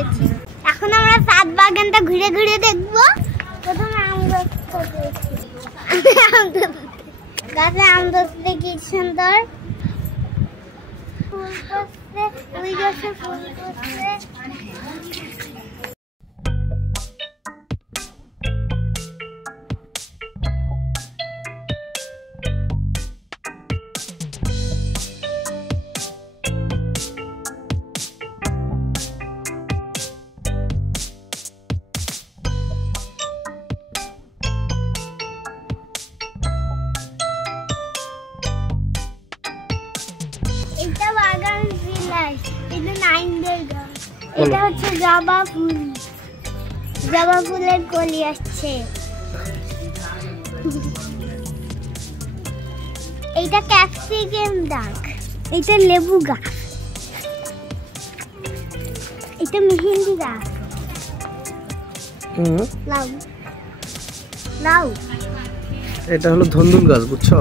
এসেছি। এখন আমরা সাত বাগানটা ঘুরে ঘুরে দেখবো। প্রথমে আম গাছ গাছে আম ধরতে কি সুন্দর ফুল করছে, ওই গাছে ফুল করছে। এটা বাগান বিলাস, এটা নাইন্দের গাছ। এটা হচ্ছে জবা ফুল, জবা ফুলের কলি আসছে। এইটা ক্যাপসিকাম গাছ, এটা লেবু গাছ, এটা মেহেন্দি গাছ। এটা হলো ধন্দুল গাছ, বুঝছো?